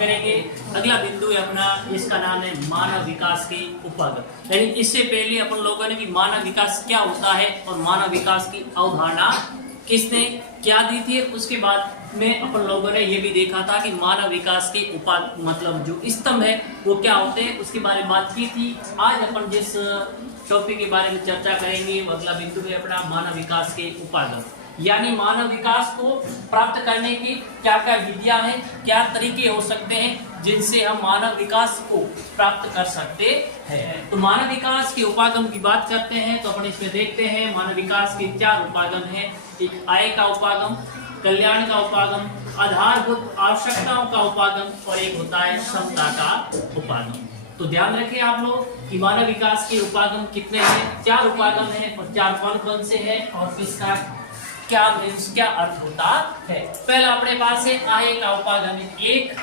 करेंगे। अगला बिंदु है अपना, इसका नाम है मानव विकास के उपागम। यानी इससे पहले अपन लोगों ने कि मानव विकास क्या होता है और मानव विकास की अवधारणा किसने क्या दी थी, उसके बाद में अपन लोगों ने ये भी देखा था कि मानव विकास के मतलब जो स्तंभ है वो क्या होते हैं, उसके बारे में बात की थी। आज अपन जिस टॉपिक के बारे में चर्चा करेंगे वो अगला बिंदु है अपना मानव विकास के उपागम। यानी मानव विकास को प्राप्त करने की क्या क्या विधियां हैं, क्या तरीके हो सकते हैं जिनसे हम मानव विकास को प्राप्त कर सकते हैं। तो मानव विकास के उपागम की बात करते हैं तो अपन इसमें देखते हैं मानव विकास के 4 उपागम हैं। एक आय का उपागम, कल्याण का उपागम, आधारभूत आवश्यकताओं का उपागम और एक होता है क्षमता का उपागम। तो ध्यान रखें आप लोग कि मानव विकास के उपागम कितने हैं, 4 उपागम हैं और 4 कौन-कौन से हैं और इसका क्या मीन्स क्या अर्थ होता है। पहला अपने पास है आय का उपागम। एक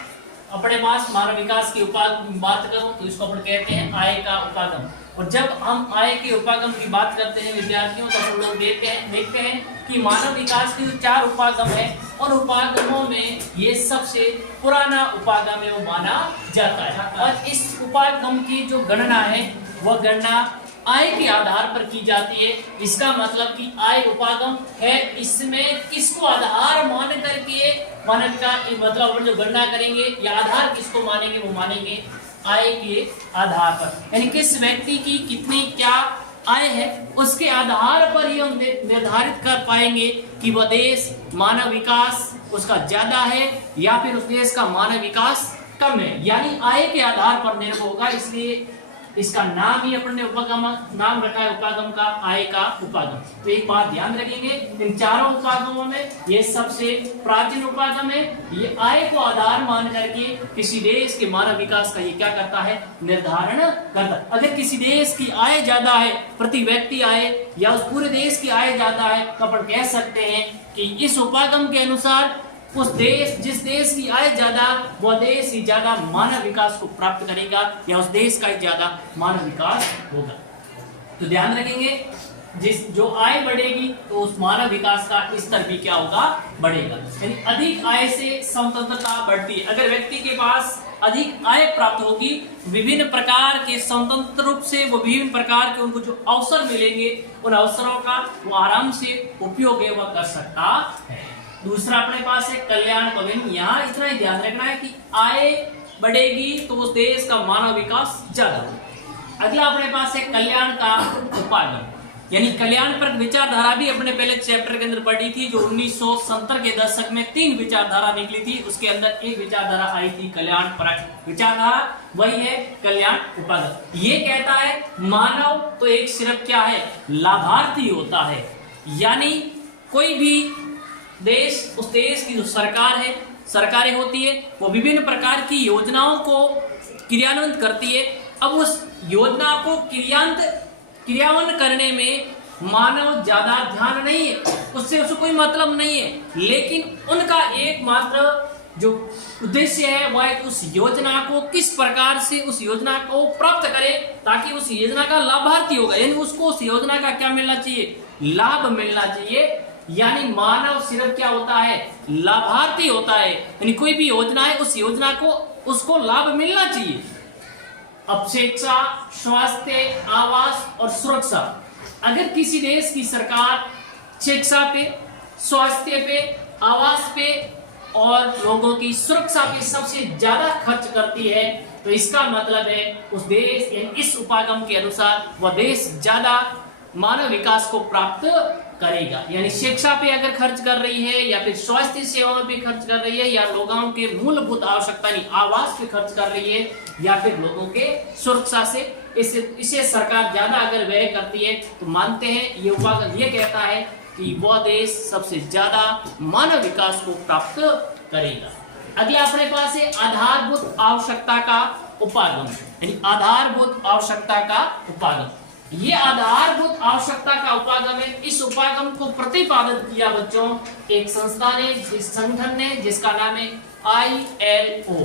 अपने पास मानव विकास के उपागम की बात करो तो इसको अपन कहते हैं आय का उपागम। और जब हम आय के उपागम की बात करते हैं विद्यार्थियों तो हम लोग देखते हैं कि मानव विकास के जो 4 उपागम है और उपागमों में ये सबसे पुराना उपागम है वो माना जाता है। और इस उपागम की जो गणना है वह गणना आय के आधार पर की जाती है। इसका मतलब कि आय उपागम है, इसमें किसको आधार मान करके मानव का मतलब जो गणना करेंगे या आधार किसको मानेंगे, वो मानेंगे आय के आधार पर। यानी किस व्यक्ति की कितनी क्या आय है उसके आधार पर ही हम निर्धारित कर पाएंगे कि वह देश मानव विकास उसका ज्यादा है या फिर उस देश का मानव विकास कम है। यानी आय के आधार पर निर्भर होगा, इसलिए इसका नाम ही अपने उपागम नाम रखा है उपागम का, आय का उपागम। तो एक बात ध्यान रखेंगे, इन चारों उपागमों में ये सबसे प्राचीन उपागम है। ये आय को आधार मान करके किसी देश के मानव विकास का ये क्या करता है, निर्धारण करता है। अगर किसी देश की आय ज्यादा है, प्रति व्यक्ति आय या उस पूरे देश की आय ज्यादा है तो अपन कह सकते हैं कि इस उपागम के अनुसार उस देश जिस देश की आय ज्यादा वह देश ही ज्यादा मानव विकास को प्राप्त करेगा या उस देश का ही ज्यादा मानव विकास होगा। तो ध्यान रखेंगे जिस जो आय बढ़ेगी तो उस मानव विकास का स्तर भी क्या होगा, बढ़ेगा। यानी अधिक आय से स्वतंत्रता बढ़ती है। अगर व्यक्ति के पास अधिक आय प्राप्त होगी, विभिन्न प्रकार के स्वतंत्र रूप से वो विभिन्न प्रकार के उनको जो अवसर मिलेंगे उन अवसरों का वो आराम से उपयोग वह कर सकता है। दूसरा अपने पास है कल्याण का। यहाँ इतना ही ध्यान रखना है कि आय बढ़ेगी तो उस देश का मानव विकास ज्यादा होगा। अगला अपने पास है कल्याण का उपागम। यानी कल्याण पर विचारधारा भी अपने पहले चैप्टर के अंदर पढ़ी थी, जो 1970 के दशक में 3 विचारधारा निकली थी, उसके अंदर एक विचारधारा आई थी कल्याण परक विचारधारा, वही है कल्याण उपागम। ये कहता है मानव तो एक सिर्फ क्या है, लाभार्थी होता है। यानी कोई भी देश उस देश की जो सरकार है, सरकारें होती है, वो विभिन्न प्रकार की योजनाओं को क्रियान्वित करती है। अब उस योजना को क्रियान्वयन करने में मानव ज्यादा ध्यान नहीं है, उससे कोई मतलब नहीं है, लेकिन उनका एकमात्र जो उद्देश्य है वह उस योजना को किस प्रकार से उस योजना को प्राप्त करे ताकि उस योजना का लाभार्थी होगा। यानी उसको उस योजना का क्या मिलना चाहिए, लाभ मिलना चाहिए। यानी मानव सिर्फ क्या होता है, लाभार्थी होता है। यानी कोई भी योजना है उस योजना को उसको लाभ मिलना चाहिए। अब शिक्षा, स्वास्थ्य, आवास और सुरक्षा, अगर किसी देश की सरकार शिक्षा पे, स्वास्थ्य पे, आवास पे और लोगों की सुरक्षा पे सबसे ज्यादा खर्च करती है तो इसका मतलब है उस देश इस उपागम के अनुसार वह देश ज्यादा मानव विकास को प्राप्त करेगा। यानी शिक्षा पे अगर खर्च कर रही है या फिर स्वास्थ्य सेवाओं पे खर्च कर रही है या लोगों के मूलभूत आवश्यकता नहीं आवास पे खर्च कर रही है या फिर लोगों के सुरक्षा से इसे सरकार ज्यादा अगर व्यय करती है तो मानते हैं ये उपागम ये कहता है कि वह देश सबसे ज्यादा मानव विकास को प्राप्त करेगा। अगला अपने पास है आधारभूत आवश्यकता का उपागम। यानी आधारभूत आवश्यकता का उपागम, ये आधारभूत आवश्यकता का उपागम है। इस उपागम को प्रतिपादित किया बच्चों एक संस्था ने, जिस संगठन ने, जिसका नाम है ILO,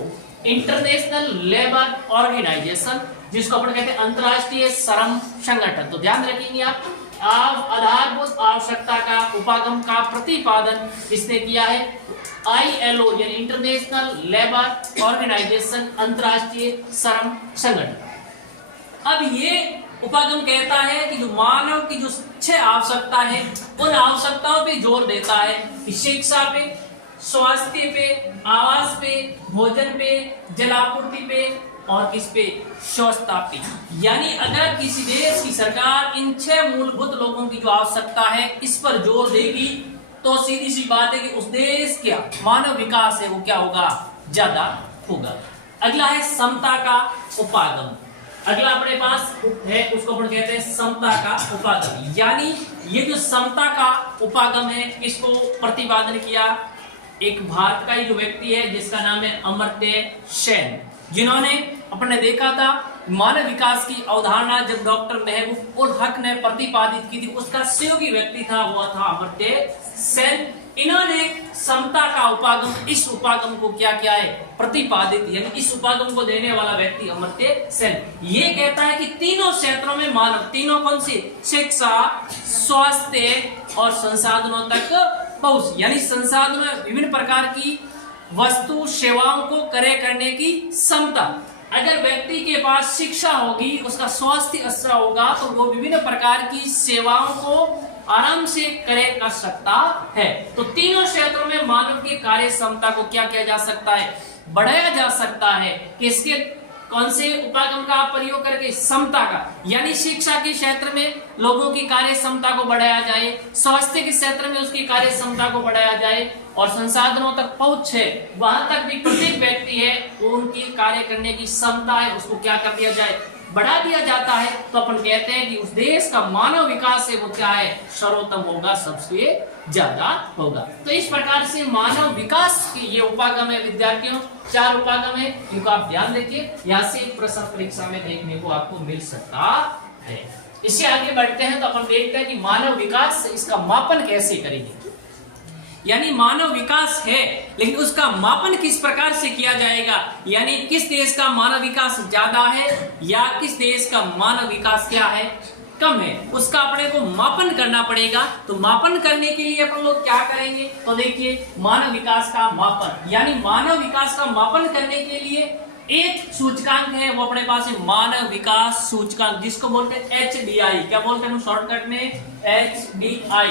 इंटरनेशनल लेबर ऑर्गेनाइजेशन, जिसको अपन कहते हैं अंतरराष्ट्रीय श्रम संगठन। तो ध्यान रखेंगे आप आधारभूत आवश्यकता का उपागम का प्रतिपादन किसने किया है? ILO यानी इंटरनेशनल लेबर ऑर्गेनाइजेशन, अंतरराष्ट्रीय श्रम संगठन। अब ये उपागम कहता है कि जो मानव की जो 6 आवश्यकता है उन आवश्यकताओं पे जोर देता है कि शिक्षा पे, स्वास्थ्य पे, आवास पे, भोजन पे, जलापूर्ति पे और किस पे? स्वच्छता पे। यानी अगर किसी देश की सरकार इन 6 मूलभूत लोगों की जो आवश्यकता है इस पर जोर देगी तो सीधी सी बात है कि उस देश का मानव विकास है वो क्या होगा? ज्यादा होगा। अगला है समता का उपागम। अगला अपने पास है उसको अपन कहते हैं समता का उपागम। यानी ये जो समता का उपागम है इसको प्रतिपादन किया एक भारत का ही जो व्यक्ति है जिसका नाम है अमर्त्य सेन, जिन्होंने अपने देखा था मानव विकास की अवधारणा जब डॉक्टर महबूब उल हक ने प्रतिपादित की थी, उसका सहयोगी व्यक्ति था वो था अमर्त्य सेन। इन्होंने समता का उपागम, इस उपागम को क्या किया है? प्रतिपादित, यानी इस उपागम को देने वाला व्यक्ति अमर्त्य सेन। ये कहता है कि तीनों क्षेत्रों में मानव, तीनों कौन सी? शिक्षा, स्वास्थ्य और संसाधनों तक पहुंच, यानी संसाधनों में विभिन्न प्रकार की वस्तु सेवाओं को क्रय करने की क्षमता। अगर व्यक्ति के पास शिक्षा होगी, उसका स्वास्थ्य अच्छा होगा तो वो विभिन्न प्रकार की सेवाओं को आराम से क्रय कर सकता है। तो तीनों क्षेत्रों में मानव की कार्य क्षमता को क्या किया जा सकता है? बढ़ाया जा सकता है। किसके कौन से उपागम का प्रयोग करके? क्षमता का, यानी शिक्षा के क्षेत्र में लोगों की कार्य क्षमता को बढ़ाया जाए, स्वास्थ्य के क्षेत्र में उसकी कार्य क्षमता को बढ़ाया जाए और संसाधनों तक पहुंच है वहां तक भी प्रत्येक व्यक्ति है वो उनकी कार्य करने की क्षमता है उसको क्या कर दिया जाए? बढ़ा दिया जाता है। तो अपन कहते हैं कि उस देश का मानव विकास है वो क्या है? सर्वोत्तम होगा, सबसे ज्यादा होगा। तो इस प्रकार से मानव विकास की ये उपागम है विद्यार्थियों, 4 उपागम है, इनको आप ध्यान रखिए। यहाँ से प्रश्न परीक्षा में देखने को आपको मिल सकता है। इससे आगे बढ़ते हैं तो अपन देखते हैं कि मानव विकास इसका मापन कैसे करेंगे। यानी मानव विकास है लेकिन उसका मापन किस प्रकार से किया जाएगा? यानी किस देश का मानव विकास ज्यादा है या किस देश का मानव विकास क्या है? कम है, उसका अपने को मापन करना पड़ेगा। तो मापन करने के लिए अपन लोग क्या करेंगे? तो देखिए मानव विकास का मापन, यानी मानव विकास का मापन करने के लिए एक सूचकांक है वो अपने पास है मानव विकास सूचकांक, जिसको बोलते हैं HDI। क्या बोलते हैं शॉर्टकट में? HDI,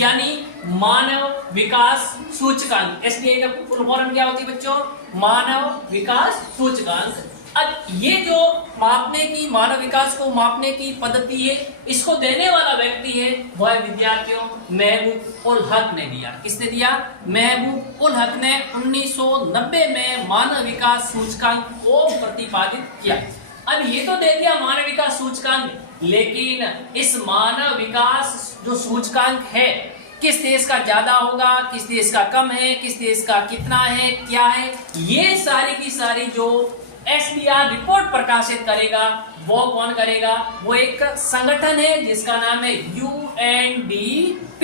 यानी मानव विकास सूचकांक। HDI का फुल फॉर्म क्या होती है बच्चों? मानव विकास सूचकांक। अब ये जो मापने की, मानव विकास को मापने की पद्धति है, इसको देने वाला व्यक्ति है वह विद्यार्थियों महबूब उल हक ने दिया। किसने दिया? महबूब उल हक ने 1990 में मानव विकास सूचकांक को प्रतिपादित किया। अब ये तो दे दिया मानव विकास सूचकांक, लेकिन इस मानव विकास जो सूचकांक है किस देश का ज्यादा होगा, किस देश का कम है, किस देश का कितना है, क्या है, ये सारी की सारी जो SDR रिपोर्ट प्रकाशित करेगा वो कौन करेगा? वो एक संगठन है जिसका नाम है UNDP,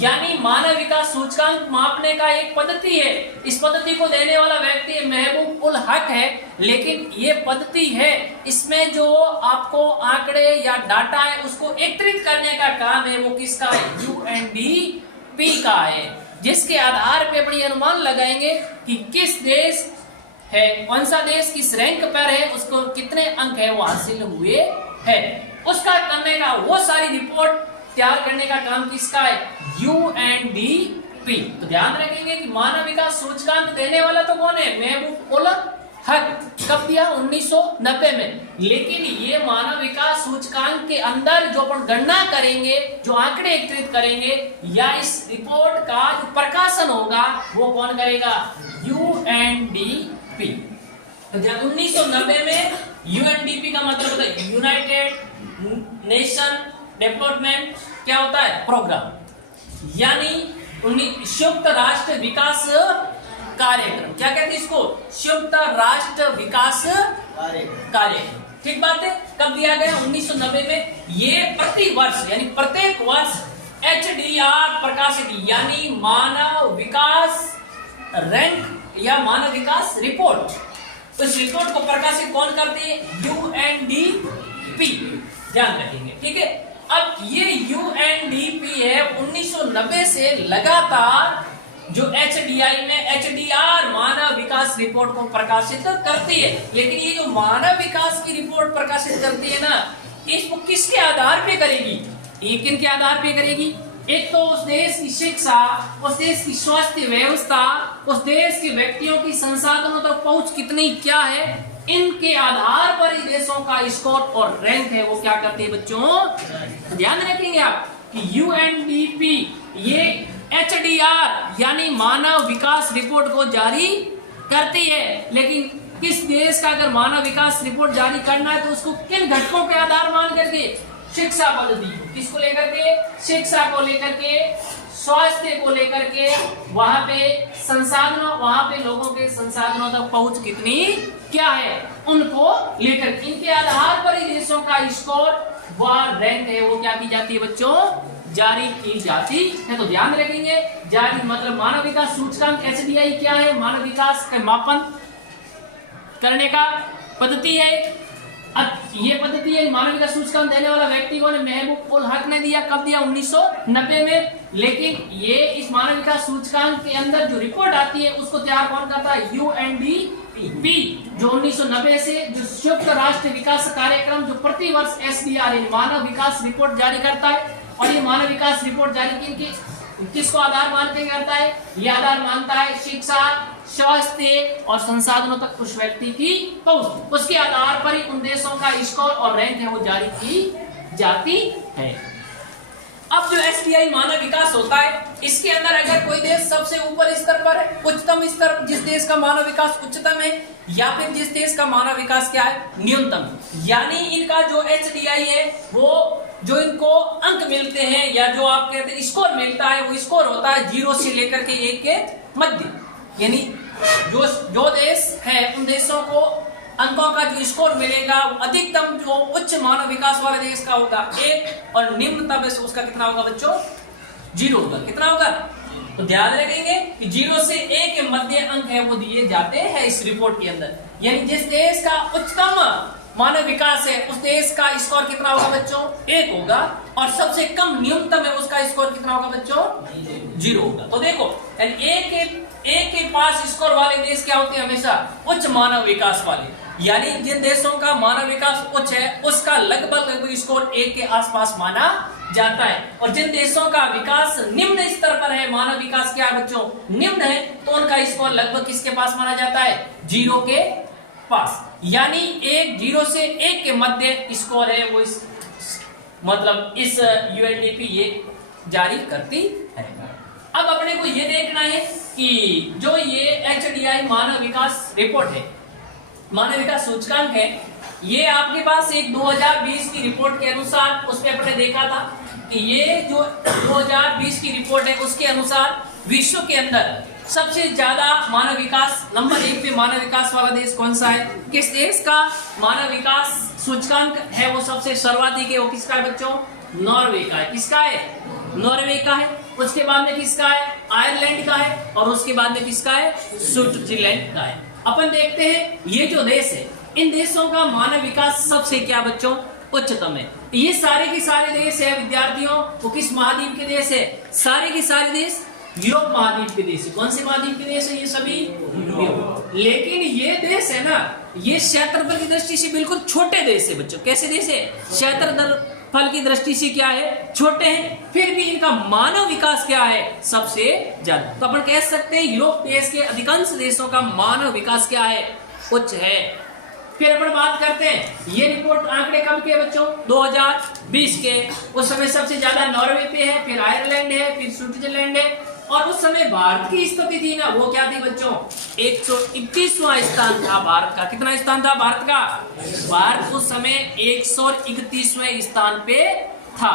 यानी मानव विकास सूचकांक मापने का एक पद्धति है। इस पद्धति को देने वाला व्यक्ति महबूब उल हक है, लेकिन ये पद्धति है इसमें जो आपको आंकड़े या डाटा है उसको एकत्रित करने का काम है वो किसका है? UNDP का है, जिसके आधार पे अपनी अनुमान लगाएंगे कि किस देश है, कौन सा देश किस रैंक पर है, उसको कितने अंक है वो हासिल हुए है, उसका करने का, वो सारी रिपोर्ट तैयार करने का काम किसका है? UNDP। तो ध्यान रखेंगे कि मानव विकास सूचकांक देने वाला तो कौन है? महबूब उल हक। कब दिया? 1990 में। लेकिन ये मानव विकास सूचकांक के अंदर जो अपन गणना करेंगे, जो आंकड़े एकत्रित करेंगे या इस रिपोर्ट का जो प्रकाशन होगा वो कौन करेगा? UNDP। जब 1990 में UNDP का मतलब होता है यूनाइटेड नेशन डेवलपमेंट क्या होता है? प्रोग्राम, यानी संयुक्त राष्ट्र विकास कार्यक्रम। क्या कहते हैं इसको? संयुक्त राष्ट्र विकास कार्यक्रम। ठीक बात है। कब दिया गया? 1990 में। ये प्रति वर्ष यानी प्रत्येक वर्ष HDR प्रकाशित, यानी मानव विकास रैंक या मानव विकास रिपोर्ट, इस रिपोर्ट को प्रकाशित कौन करती है? UNDP। ध्यान रखेंगे, ठीक है। अब ये यूएनडीपी है 1990 से लगातार जो एचडीआई में एचडीआर मानव विकास रिपोर्ट को प्रकाशित करती है। लेकिन ये जो मानव विकास की रिपोर्ट प्रकाशित करती है ना, इसको किसके आधार पे करेगी? ये किन के आधार पे करेगी? एक तो उस देश की शिक्षा, उस देश की स्वास्थ्य व्यवस्था, उस देश के व्यक्तियों की संसाधनों तक पहुंच कितनी क्या है, इनके आधार पर ही देशों का स्कोर और रैंक है वो क्या करती है बच्चों? ध्यान रखेंगे आप कि यूएनडीपी ये एचडीआर यानी मानव विकास रिपोर्ट को जारी करती है। लेकिन किस देश का अगर मानव विकास रिपोर्ट जारी करना है तो उसको किन घटकों के आधार मान करके? शिक्षा पद्धति, किसको लेकर के? शिक्षा को लेकर के, स्वास्थ्य को लेकर के, वहां पे संसाधनों, वहां पे लोगों के संसाधनों तक पहुंच कितनी क्या है उनको लेकर, इनके आधार पर ही देशों का स्कोर व रैंक है वो क्या की जाती है बच्चों? जारी की जाती है। तो ध्यान रखेंगे, जारी मतलब मानव विकास सूचकांक एचडीआई क्या है? मानव विकास का मापन करने का पद्धति है। अब ये पद्धति है मानव विकास सूचकांक देने वाला व्यक्ति कौन है? महबूब उल हक ने दिया। कब दिया? 1990 में। लेकिन ये इस मानव विकास सूचकांक के अंदर जो रिपोर्ट आती है उसको तैयार कौन करता है? यूएनडीपी, जो 1990 से जो संयुक्त राष्ट्र विकास कार्यक्रम जो प्रति वर्ष एसडीआर मानव विकास रिपोर्ट जारी करता है। और ये मानव विकास रिपोर्ट जारी किसको आधार मान के करता है? ये आधार मानता है शिक्षा, स्वास्थ्य और संसाधनों तक उस व्यक्ति की पहुंच, उसके आधार पर ही उन देशों का स्कोर और रैंक है वो जारी की जाती है। अब जो एसडीआई मानव विकास होता है, इसके अंदर अगर कोई देश सबसे ऊपर स्तर पर है, उच्चतम स्तर, जिस देश का मानव विकास उच्चतम है, या फिर जिस देश का मानव विकास क्या है? न्यूनतम, यानी इनका जो एचडीआई है वो जो इनको अंक मिलते हैं या जो आप कहते हैं स्कोर मिलता है, वो स्कोर होता है 0 से लेकर के 1 के मध्य। यानी जो देश है उन देशों को अंकों का जो स्कोर मिलेगा वो अधिकतम जो उच्च मानव विकास वाले देश का होगा 1 और निम्नतम उसका कितना होगा बच्चों? 0 होगा। कितना होगा? तो ध्यान रखेंगे कि 0 से 1 के मध्य अंक है वो दिए जाते हैं इस रिपोर्ट के अंदर। यानी जिस देश का उच्चतम मानव विकास है उस देश का स्कोर कितना होगा बच्चों? 1 होगा। और सबसे कम न्यूनतम है उसका स्कोर कितना होगा बच्चों? 0 होगा। तो देखो एक के पास स्कोर वाले देश क्या होते हैं? हमेशा उच्च मानव विकास वाले। यानी जिन देशों का मानव विकास उच्च है उसका लगभग स्कोर 1 के आसपास माना जाता है। और जिन देशों का विकास निम्न स्तर पर है, मानव विकास क्या है बच्चों? निम्न है, तो उनका स्कोर लगभग किसके पास माना जाता है? 0 के पास। यानी 0 से 1 के मध्य स्कोर है वो इस मतलब इस यूएनडीपी ये जारी करती है। अब अपने को ये देखना है कि जो ये एचडीआई मानव विकास रिपोर्ट है, मानव विकास सूचकांक है, ये आपके पास एक 2020 की रिपोर्ट के अनुसार उसमें अपने देखा था कि ये जो 2020 की रिपोर्ट है उसके अनुसार विश्व के अंदर सबसे ज्यादा मानव विकास नंबर 1 पे मानव विकास वाला देश कौन सा है? किस देश का मानव विकास सूचकांक है वो सबसे सर्वाधिक है? वो किसका है बच्चों? नॉर्वे का है। किसका है? नॉर्वे का है। उसके बाद में किसका है? आयरलैंड का है। और उसके बाद में किसका है? स्विट्जरलैंड का है। अपन देखते हैं ये जो देश है इन देशों का मानव विकास सबसे क्या बच्चों? उच्चतम है। ये सारे के सारे देश है विद्यार्थियों, वो किस महाद्वीप के देश है? सारे के सारे देश यूरोप महाद्वीप के देश है। कौन से महाद्वीप के देश है? ये सभी यूरोप। लेकिन ये देश है ना, ये क्षेत्रफल की दृष्टि से बिल्कुल छोटे देश है बच्चों। कैसे देश है? क्षेत्रफल की दृष्टि से क्या है? छोटे हैं। फिर भी इनका मानव विकास क्या है? सबसे ज्यादा। तो अपन कह सकते हैं यूरोप देश के अधिकांश देशों का मानव विकास क्या है? उच्च है। फिर अपन बात करते हैं ये रिपोर्ट आंकड़े कब के बच्चों? 2020 के। उस समय सबसे ज्यादा नॉर्वे पे है, फिर आयरलैंड है, फिर स्विट्जरलैंड है। और उस समय भारत की स्थिति थी ना, वो क्या थी बच्चों? 131वां स्थान था भारत का। कितना स्थान था भारत का? भारत उस समय 131वें स्थान पे था।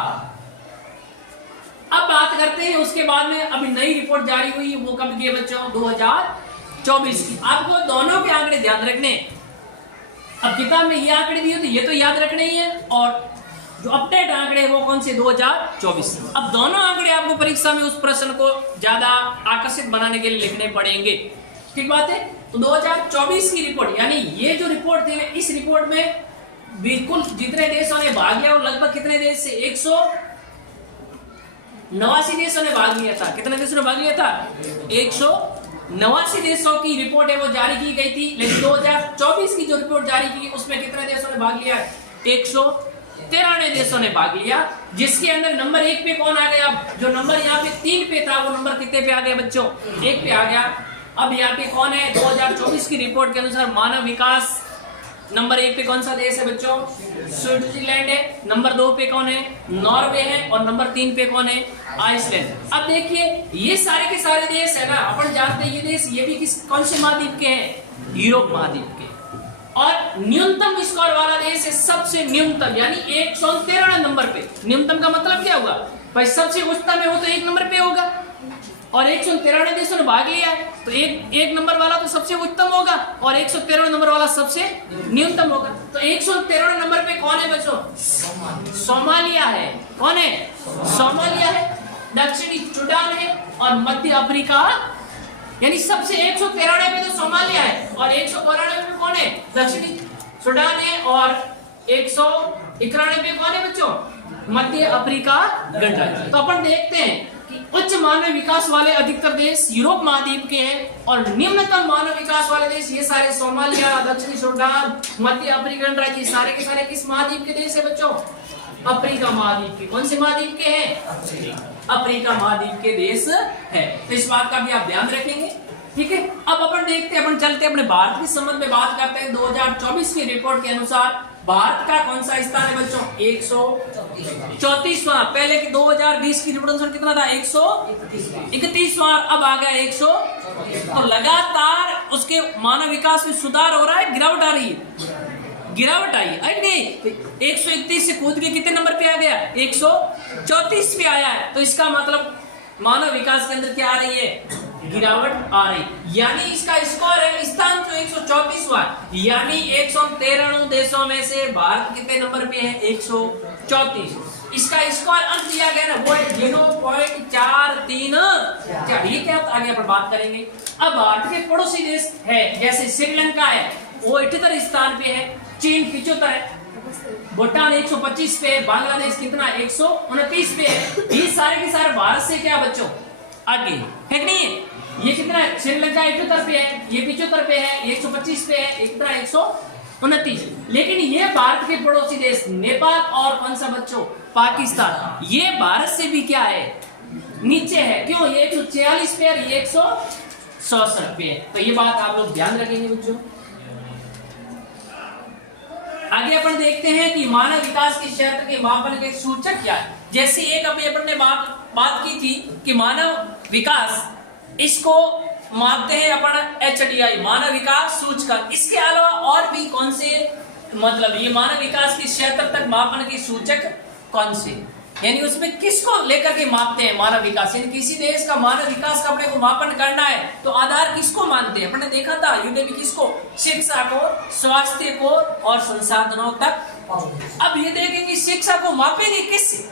अब बात करते हैं उसके बाद में अभी नई रिपोर्ट जारी हुई, वो कब की है बच्चों? 2024 की। आपको दोनों के आंकड़े ध्यान रखने। अब किताब में ये आंकड़े दिए तो ये तो याद रखने ही है, और जो अपडेट आंकड़े वो कौन से? 2024। अब दोनों आंकड़े आपको परीक्षा में उस प्रश्न को ज्यादा आकर्षित बनाने के लिए लिखने पड़ेंगे। ठीक बात है। तो 2024 की रिपोर्ट, यानी ये जो रिपोर्ट थी इस रिपोर्ट में बिल्कुल जितने देशों ने भाग लिया वो लगभग कितने देश से 189 देशों ने भाग लिया था। कितने देशों ने भाग लिया था? 189 देशों की रिपोर्ट है वो जारी की गई थी। लेकिन 2024 की जो रिपोर्ट जारी की उसमें कितने देशों ने भाग लिया? 193 देशों ने भाग लिया, जिसके अंदर नंबर 1 पे कौन आ गया? जो नंबर यहाँ पे 3 पे था वो नंबर कितने पे आ गया बच्चों? 1 पे आ गया। अब यहाँ पे कौन है? 2024 की रिपोर्ट के अनुसार मानव विकास नंबर 1 पे कौन सा देश है बच्चों? स्विट्जरलैंड है। नंबर 2 पे कौन है? नॉर्वे है। और नंबर 3 पे कौन है? आइसलैंड। अब देखिए ये सारे के सारे देश है ना, अपन जानते हैं ये देश ये भी कौन से महाद्वीप के हैं? यूरोप महाद्वीप के। और न्यूनतम स्कोर वाला देश है सबसे न्यूनतम, यानी 193 नंबर पे। न्यूनतम का मतलब क्या हुआ भाई? सबसे उच्चतम है वो तो 1 नंबर पे होगा, और 193 देशों ने भाग लिया है तो एक नंबर वाला तो सबसे उच्चतम होगा और 193 नंबर वाला सबसे न्यूनतम होगा। तो 193 नंबर पे कौन है बच्चों? सोमालिया है। कौन है? सोमालिया है। दक्षिणी सूडान है और मध्य अफ्रीका, यानी सबसे 193 पे तो सोमालिया है और 192 पे कौन है? दक्षिणी सूडान है और 191 पे कौन है बच्चों? मध्य अफ्रीका गणराज्य। तो अपन देखते हैं कि उच्च मानव विकास वाले अधिकतर देश यूरोप महाद्वीप के हैं और निम्नतम मानव विकास वाले देश ये सारे सोमालिया, दक्षिणी सूडान, मध्य अफ्रीका गणराज्य, सारे के सारे किस महाद्वीप के देश है बच्चों? अफ्रीका महाद्वीप के। कौन से महाद्वीप के हैं? अफ्रीका महाद्वीप के देश है। तो इस बात का भी आप ध्यान रखेंगे, ठीक है। अब अपन देखते हैं, अपन चलते हैं अपने भारत के संबंध में बात करते हैं। 2024 की रिपोर्ट के अनुसार भारत का कौन सा स्थान है बच्चों? 134वां। पहले की 2020 की रिपोर्ट अनुसार कितना था? 131वां। अब आ गया 100। तो लगातार उसके मानव विकास में सुधार हो रहा है, गिरावट आ रही है? गिरावट आई है नहीं? 131 से कूद के कितने नंबर पे आ गया? 134 पे आया है। तो इसका मतलब मानव विकास के अंदर क्या आ रही है? गिरावट आ रही, यानी इसका स्कोर है स्थान जो 134वां, यानी 193 देशों में से भारत कितने नंबर पे है? 134। इसका स्कोर अंक दिया गया ना वो है 0.434। ये क्या आगे अपन बात करेंगे। अब भारत के पड़ोसी देश है जैसे श्रीलंका है वो 78 स्थान पे है, चीन 75 है, भूटान 125 पे है, बांग्लादेश कितना 129 पे है। ये सारे के सारे भारत से क्या बच्चों आगे है कि नहीं है? ये कितना है? श्रीलंका 71 पे है, ये 75 पे है, 125 पे है, कितना 129। लेकिन ये भारत के पड़ोसी देश नेपाल और कौन सा बच्चों? पाकिस्तान, ये भारत से भी क्या है? नीचे है। क्यों? ये 146 पे है, ये 167 पे है। तो ये बात आप लोग ध्यान रखेंगे बच्चों। आगे अपन देखते हैं कि मानव विकास के क्षेत्र के मापन के सूचक क्या है। जैसे एक अभी अपन ने बात की थी कि मानव विकास इसको मापते हैं अपन HDI मानव विकास सूचकांक। इसके अलावा और भी कौन से मतलब ये मानव विकास के क्षेत्र तक मापन के सूचक कौन से, यानी उसमें किसको लेकर के मापते हैं मानव विकास? यानी किसी देश का मानव विकास का अपने को मापन करना है तो आधार किसको मानते हैं? अपने देखा था युद्ध में किसको? शिक्षा को, स्वास्थ्य को और संसाधनों तक। अब ये देखेंगे शिक्षा को मापेंगे किससे?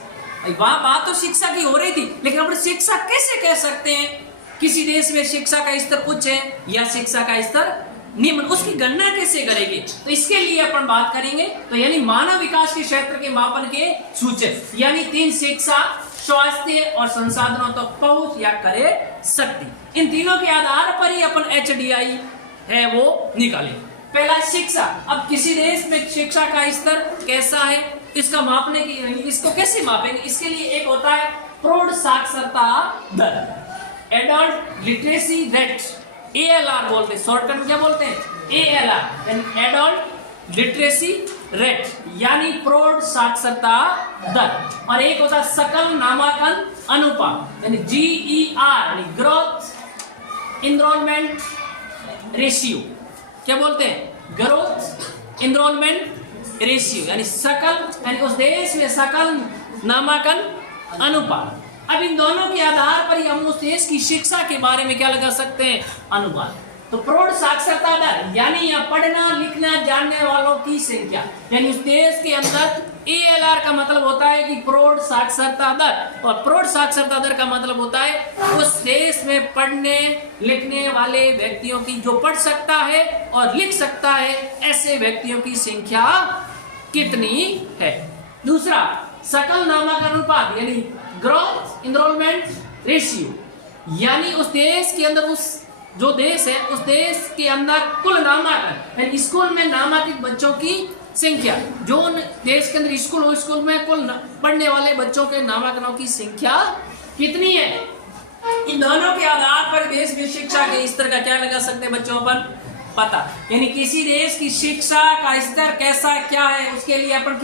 वहां बात तो शिक्षा की हो रही थी, लेकिन अपने शिक्षा कैसे कह सकते हैं किसी देश में शिक्षा का स्तर उच्च है या शिक्षा का स्तर निम्न? उसकी गणना कैसे करेंगे? तो इसके लिए अपन बात करेंगे। तो यानी मानव विकास के क्षेत्र के मापन के सूचक, यानी 3 शिक्षा, स्वास्थ्य और संसाधनों तक पहुंच या करे शक्ति। इन तीनों के आधार पर ही अपन HDI है वो निकालें। पहला शिक्षा। अब किसी देश में शिक्षा का स्तर कैसा है इसका मापने की, इसको कैसे मापेंगे? इसके लिए एक होता है प्रौढ़ साक्षरता दर, एडल्ट लिटरेसी रेट, ALR बोलते हैं, शॉर्टकट में क्या बोलते हैं? ALR, यानी एडल्ट लिटरेसी रेट, यानी प्रौढ़ साक्षरता दर। और एक होता है सकल नामांकन अनुपात, यानी GER, यानी ग्रोथ इनरोलमेंट रेशियो। क्या बोलते हैं? ग्रोथ इनरोलमेंट रेशियो, यानी सकल, यानी उस देश में सकल नामांकन अनुपात। अब इन दोनों के आधार पर ही हम उस देश की शिक्षा के बारे में क्या लगा सकते हैं? अनुमान। तो प्रौढ़ साक्षरता दर यानी यहाँ पढ़ना लिखना जानने वालों की संख्या, यानी उस देश के अंदर ALR का मतलब होता है कि प्रौढ़ साक्षरता दर, और प्रौढ़ साक्षरता दर का मतलब होता है उस देश में पढ़ने लिखने वाले व्यक्तियों की, जो पढ़ सकता है और लिख सकता है ऐसे व्यक्तियों की संख्या कितनी है। दूसरा, सकल नामांकन अनुपात यानी ग्रोथ इनरोलमेंट रेशियो, यानी उस देश के अंदर, उस जो देश है उस देश के अंदर कुल नामांकन यानी स्कूल में नामांकित बच्चों की संख्या, जो देश के अंदर स्कूल हो, स्कूल में कुल पढ़ने वाले बच्चों के नामांकनों की संख्या कितनी है। इन दोनों के आधार पर देश में शिक्षा के स्तर का क्या लगा सकते हैं बच्चों अपन पता, यानी किसी देश की शिक्षा का स्तर कैसा क्या है उसके लिए अपन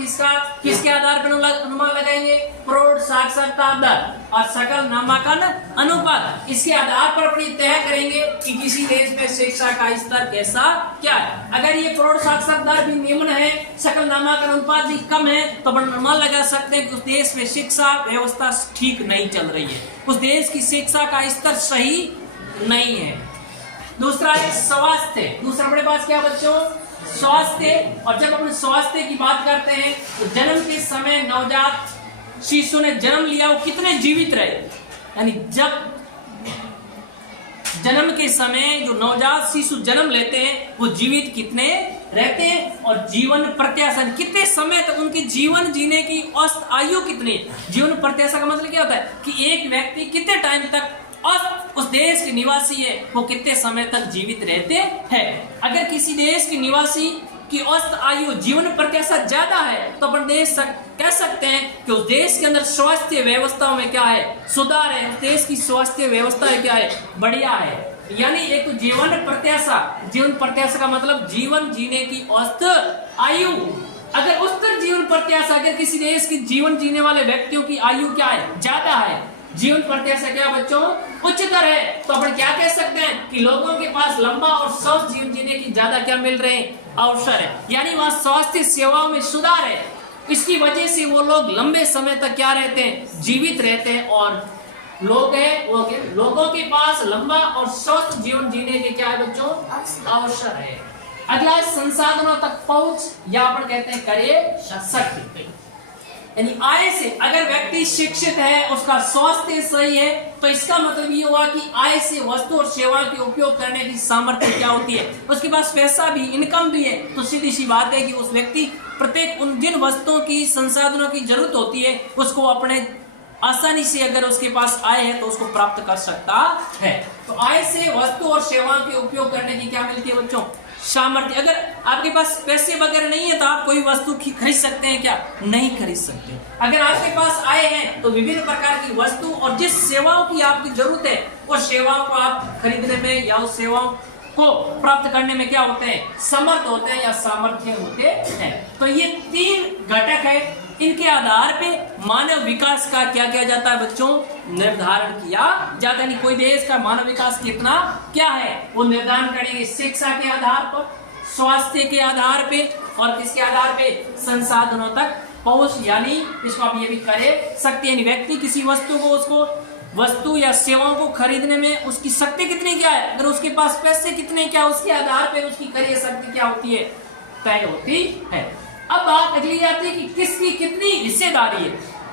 किसके आधार पर अनुमान लगाएंगे, प्रौढ़ साक्षरता दर और सकल नामांकन अनुपात, इसके आधार पर अपनी तय करेंगे कि किसी देश में शिक्षा का स्तर कैसा क्या है। अगर ये प्रौढ़ साक्षरता दर भी निम्न है, सकल नामांकन अनुपात भी कम है, तो अपन अनुमान लगा सकते हैं कि उस देश में शिक्षा व्यवस्था ठीक नहीं चल रही है, उस देश की शिक्षा का स्तर सही नहीं है। दूसरा है स्वास्थ्य। दूसरा अपने पास क्या बच्चों, स्वास्थ्य। और जब अपन स्वास्थ्य की बात करते हैं तो जन्म के समय नवजात शिशु ने जन्म लिया वो कितने जीवित रहे, यानी जब जन्म के समय जो नवजात शिशु जन्म लेते हैं वो जीवित कितने रहते हैं, और जीवन प्रत्याशा कितने समय तक उनके जीवन जीने की औसत आयु कितनी है। जीवन प्रत्याशा का मतलब क्या होता है कि एक व्यक्ति कितने टाइम तक और उस देश के निवासी है वो कितने समय तक जीवित रहते हैं। अगर किसी देश के निवासी की औसत आयु जीवन प्रत्याशा ज्यादा है तो अपन कह सकते हैं कि उस देश के अंदर स्वास्थ्य व्यवस्था में क्या है, सुधार है, उस देश की स्वास्थ्य व्यवस्था क्या है, बढ़िया है। यानी एक तो जीवन प्रत्याशा का मतलब जीवन जीने की औसत आयु। अगर उच्चतर जीवन प्रत्याशा, अगर किसी देश की जीवन जीने वाले व्यक्तियों की आयु क्या है, ज्यादा है, जीवन प्रत्याशा क्या बच्चों उच्चतर है, तो अपन क्या कह सकते हैं कि लोगों के पास लंबा और स्वस्थ जीवन जीने की ज्यादा क्या मिल रहे हैं, अवसर है, यानी वहां स्वास्थ्य सेवाओं में सुधार है। इसकी वजह से वो लोग लंबे समय तक क्या रहते हैं, जीवित रहते हैं, और लोगों के पास लंबा और स्वस्थ जीवन जीने के क्या है बच्चों, अवसर है। अगला संसाधनों तक पहुंच, या अपन कहते हैं कार्य शक्ति, यानी आय से। अगर व्यक्ति शिक्षित है, उसका स्वास्थ्य सही है, तो इसका मतलब ये हुआ कि आय से वस्तु और सेवा के उपयोग करने की सामर्थ्य क्या होती है, उसके पास पैसा भी, इनकम भी है। तो सीधी सी बात है कि उस व्यक्ति प्रत्येक उन जिन वस्तुओं की, संसाधनों की जरूरत होती है उसको अपने आसानी से, अगर उसके पास आय है तो उसको प्राप्त कर सकता है। तो आय से वस्तु और सेवाओं के उपयोग करने की क्या मिलती है बच्चों, सामर्थ्य। अगर आपके पास पैसे वगैरह नहीं है तो आप कोई वस्तु खरीद सकते हैं क्या, नहीं खरीद सकते। अगर आपके पास आय है तो विभिन्न प्रकार की वस्तु और जिस सेवाओं की आपकी जरूरत है उस सेवाओं को आप खरीदने में या उस सेवाओं को प्राप्त करने में क्या होते हैं, समर्थ होते हैं या सामर्थ्य होते हैं। तो ये तीन घटक है, इनके आधार पे मानव विकास का क्या किया जाता है बच्चों, निर्धारण किया जाता है। कोई देश का मानव विकास कितना क्या है वो निर्धारण करेंगे शिक्षा के आधार पर, स्वास्थ्य के आधार पे, और किसके आधार पे, संसाधनों तक पहुंच। यानी इसको आप ये भी कर सकते हैं, व्यक्ति किसी वस्तु को, उसको वस्तु या सेवाओं को खरीदने में उसकी शक्ति कितनी क्या है, अगर उसके पास पैसे कितने क्या, उसके आधार पे उसकी क्रय शक्ति क्या होती है, तय होती है। अब बात अगली आती है कि किसकी कितनी हिस्सेदारी है।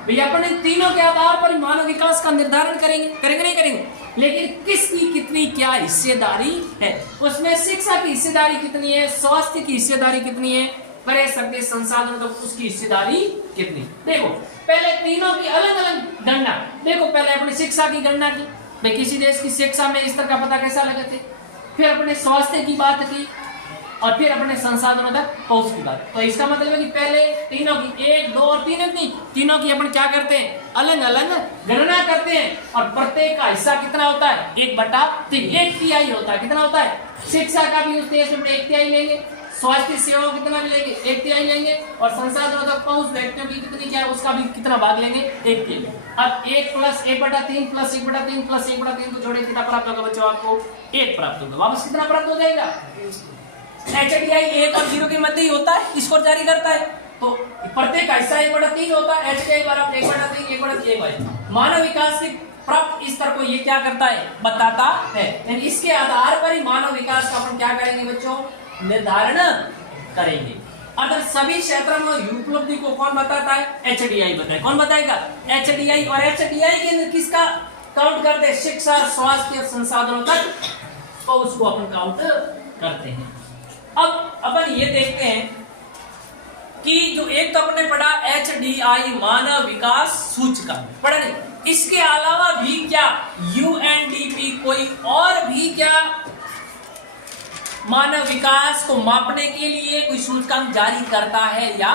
भैया अपन इन तीनों के आधार पर मानव विकास का निर्धारण करेंगे नहीं करेंगे, लेकिन किसकी कितनी क्या हिस्सेदारी है, उसमें शिक्षा की हिस्सेदारी कितनी है, स्वास्थ्य की हिस्सेदारी कितनी है, क्रय शक्ति, संसाधनों तक उसकी हिस्सेदारी कितनी। देखो पहले तीनों की अलग अलग गणना। देखो पहले अपनी शिक्षा की गणना की, भाई किसी देश की शिक्षा में स्तर का पता कैसा लगाते, फिर अपने स्वास्थ्य की बात की, और फिर अपने संसाधनों तक पहुंच की बात। तो इसका मतलब है कि पहले तीनों की, 1, 2 और 3 नहीं, तीनों की अपन क्या करते हैं, अलग अलग गणना करते हैं, और प्रत्येक का हिस्सा कितना होता है, 1/3, 1/3 होता है। कितना होता है, शिक्षा का भी उस देश में 1/3 लेंगे, स्वास्थ्य सेवाओं कितना लेंगे, 1/3 लेंगे, और संसाधनों तक पहुंच व्यक्तियों की कितनी क्या है उसका भी कितना भाग लेंगे, 1/3। अब 1 + 1/3 + 1/3 + 1/3 को जोड़े कितना प्राप्त होगा बच्चों, आपको 1 प्राप्त होगा। वापस कितना प्राप्त हो जाएगा, HDI 1 और 0 के मध्य ही होता है, स्कोर जारी करता है। तो प्रत्येक का हिस्सा 1/3 होता है, HDI बराबर 1/3 1/1। मानव विकास के प्राप्त स्तर को ये क्या करता है, बताता है। यानी इसके आधार पर ही मानव विकास का अपन क्या करेंगे बच्चों, निर्धारण करेंगे। अगर सभी क्षेत्रों में उपलब्धि को कौन बताता है, HDI बताए। कौन बताएगा, HDI। और HDI के अंदर किसका काउंट करते हैं, शिक्षा, स्वास्थ्य और संसाधनों तक पहुंच को अपन काउंट करते हैं। अब अपन ये देखते हैं कि जो एक तो अपने पढ़ा HDI मानव विकास सूचकांक, पढ़ा नहीं? इसके अलावा भी क्या UNDP कोई और भी क्या मानव विकास को मापने के लिए कोई सूचकांक जारी करता है या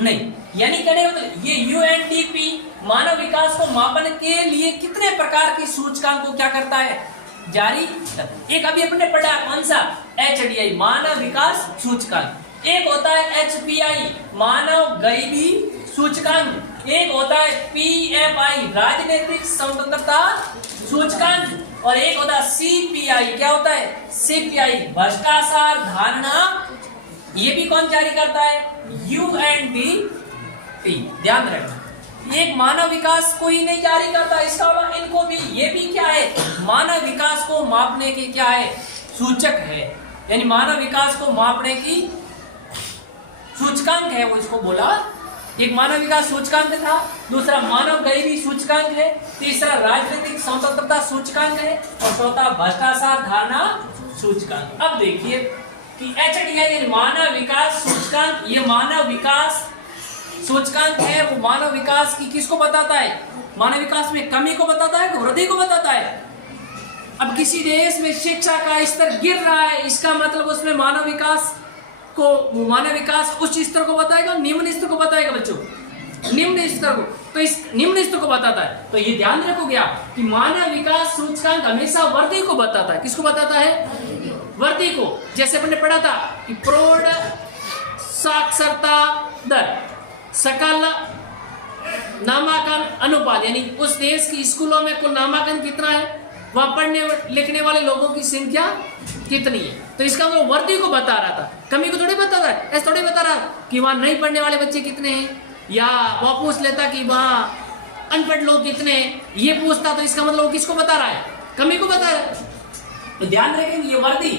नहीं? यानी कहने का मतलब ये UNDP मानव विकास को मापन के लिए कितने प्रकार की सूचकांक को क्या करता है, जारी करता। एक अभी अपने पढ़ा कौन सा, HDI मानव विकास सूचकांक, एक होता है HPI मानव गरीबी सूचकांक, एक होता है PFI राजनीतिक स्वतंत्रता सूचकांक, और एक होता है CPI, क्या होता है CPI भ्रष्टाचार धारणा, ये भी कौन जारी करता है, UNDP। ध्यान रखना, एक मानव विकास को ही नहीं जारी करता, इसका अलावा इनको भी, ये भी क्या है, मानव विकास को मापने के क्या है, सूचक है, यानी मानव विकास को मापने की सूचकांक है, वो इसको बोला। एक मानव विकास सूचकांक था, दूसरा मानव गरीबी सूचकांक है, तीसरा राजनीतिक स्वतंत्रता सूचकांक है, और चौथा भ्रष्टाचार धारणा सूचकांक। अब देखिए कि HDI मानव विकास सूचकांक, ये मानव विकास सूचकांक है, वो मानव विकास की किसको बताता है, मानव विकास में कमी को बताता है, वृद्धि को बताता है। अब किसी देश में शिक्षा का स्तर गिर रहा है, इसका मतलब उसमें मानव विकास उच्च स्तर को बताएगा, निम्न स्तर को बताएगा बच्चों, निम्न स्तर को, तो इस निम्न स्तर को बताता है। तो ये ध्यान रखोगे आप कि मानव विकास सूचकांक हमेशा वृद्धि को बताता है, किसको बताता है, वृद्धि को। जैसे अपने पढ़ा था कि प्रौढ़ साक्षरता दर, सकल नामांकन अनुपात, यानी उस देश की स्कूलों में कुल नामांकन कितना है, वहां पढ़ने लिखने वाले लोगों की संख्या कितनी है, तो इसका वो वृद्धि को बता रहा था, कमी को थोड़ी बता रहा है। ऐसे थोड़ी बता रहा कि वहां नहीं पढ़ने वाले बच्चे कितने हैं, या वह पूछ लेता कि वहां अनपढ़ लोग कितने हैं, ये पूछता, तो इसका मतलब वो किसको बता रहा है, कमी को बता रहा है। तो ध्यान रखेंगे ये वृद्धि।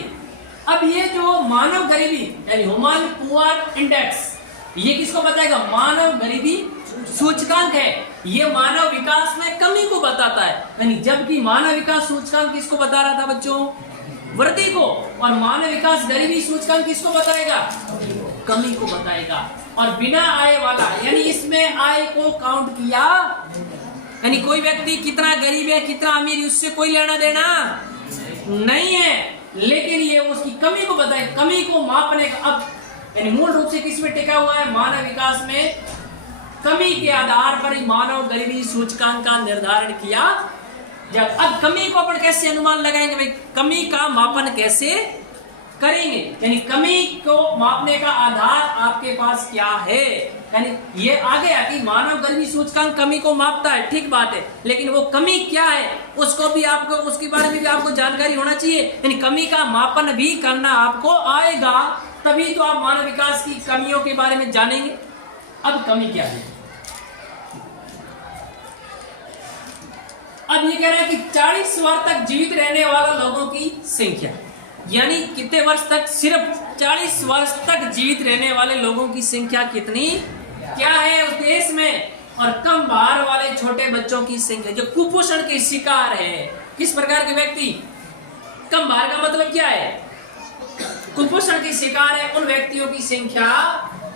अब ये जो मानव गरीबी यानी ह्यूमन पुअर इंडेक्स, ये किसको बताएगा, मानव गरीबी सूचकांक है, ये मानव विकास में कमी को बताता है, यानी जबकि मानव विकास सूचकांक किसको बता रहा था बच्चों, वृद्धि को, और मानव विकास गरीबी सूचकांक किसको बताएगा, कमी को बताएगा। और बिना आय वाला, यानी इसमें आय को काउंट किया, यानी कोई व्यक्ति कितना गरीब है कितना अमीर है उससे कोई लेना देना नहीं है, लेकिन ये उसकी कमी को बताए, कमी को मापने का। अब यानी मूल रूप से किसमें टिका हुआ है, मानव विकास में कमी के आधार पर ही मानव गरीबी सूचकांक का निर्धारण किया जब। अब कमी को अपन कैसे अनुमान लगाएंगे भाई, कमी का मापन कैसे करेंगे, यानी कमी को मापने का आधार आपके पास क्या है, यानी ये आ गया कि मानव गरीबी सूचकांक कमी को मापता है, ठीक बात है, लेकिन वो कमी क्या है उसको भी आपको, उसके बारे में भी आपको जानकारी होना चाहिए, यानी कमी का मापन भी करना आपको आएगा, तभी तो आप मानव विकास की कमियों के बारे में जानेंगे। अब कमी क्या है, अब ये कह रहा है कि 40 वर्ष तक जीवित रहने वाले लोगों की संख्या, यानी कितने वर्ष तक, सिर्फ 40 वर्ष तक जीवित रहने वाले लोगों की संख्या कितनी क्या है उस देश में, और कम भार वाले छोटे बच्चों की संख्या, जो कुपोषण के शिकार है, किस प्रकार के व्यक्ति, कम भार का मतलब क्या है, कुपोषण के शिकार है, उन व्यक्तियों की संख्या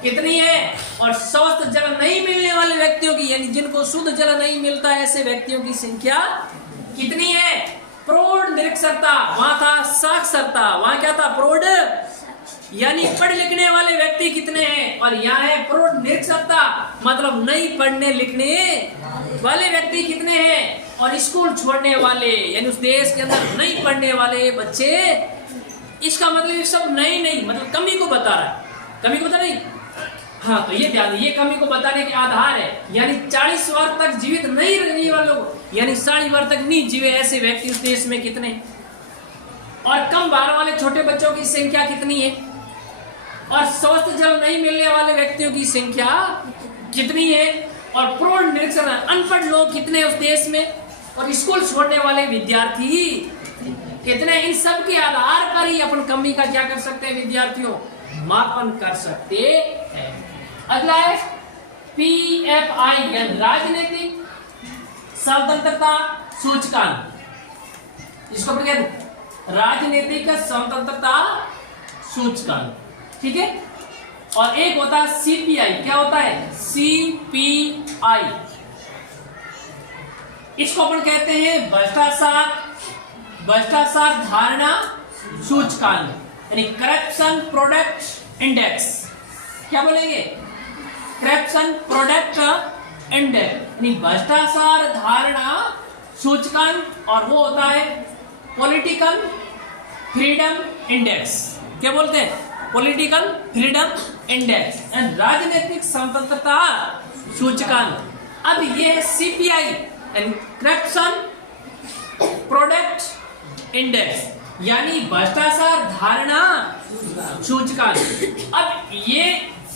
कितनी है, और स्वस्थ जल नहीं मिलने वाले व्यक्तियों की, यानी जिनको शुद्ध जल नहीं मिलता है ऐसे व्यक्तियों की संख्या कितनी है। प्रौढ़ निरक्षरता, वहां था साक्षरता, वहां क्या था, प्रौढ़ यानी पढ़ लिखने वाले व्यक्ति कितने हैं, और यहाँ है प्रौढ़ निरक्षरता, मतलब नहीं पढ़ने लिखने वाले व्यक्ति कितने हैं, और स्कूल छोड़ने वाले, यानी उस देश के अंदर नहीं पढ़ने वाले बच्चे, इसका मतलब ये सब नहीं मतलब कमी को बता रहा है, कमी को बता नहीं। हाँ, तो ये ध्यान, ये कमी को बताने के आधार है, यानी 40 वर्ष तक जीवित नहीं रहने वाले लोग, यानी 40 वर्ष तक नहीं जीवे ऐसे व्यक्ति उस देश में कितने, और कम भार वाले छोटे बच्चों की संख्या कितनी है, और स्वस्थ जल नहीं मिलने वाले व्यक्तियों की संख्या कितनी है, और प्रौढ़ निरक्षर अनपढ़ लोग कितने उस देश में, और स्कूल छोड़ने वाले विद्यार्थी कितने, इन सब के आधार पर ही अपन कमी का क्या कर सकते हैं विद्यार्थियों, मापन कर सकते हैं। अगला है PFI, राजनीतिक स्वतंत्रता सूचकांक, इसको राजनीतिक स्वतंत्रता सूचकांक, ठीक है। और एक होता है सीपीआई। क्या होता है? सीपीआई। इसको अपन कहते हैं भ्रष्टाचार धारणा सूचकांक, यानी करप्शन प्रोडक्ट इंडेक्स। क्या बोलेंगे? करप्शन प्रोडक्ट इंडेक्स, यानी भ्रष्टाचार धारणा सूचकांक, और वो होता है पॉलिटिकल फ्रीडम इंडेक्स। क्या बोलते हैं? पॉलिटिकल फ्रीडम इंडेक्स एंड राजनीतिक स्वतंत्रता सूचकांक। अब ये है CPI and corruption product index, यानी भ्रष्टाचार धारणा सूचकांक। अब ये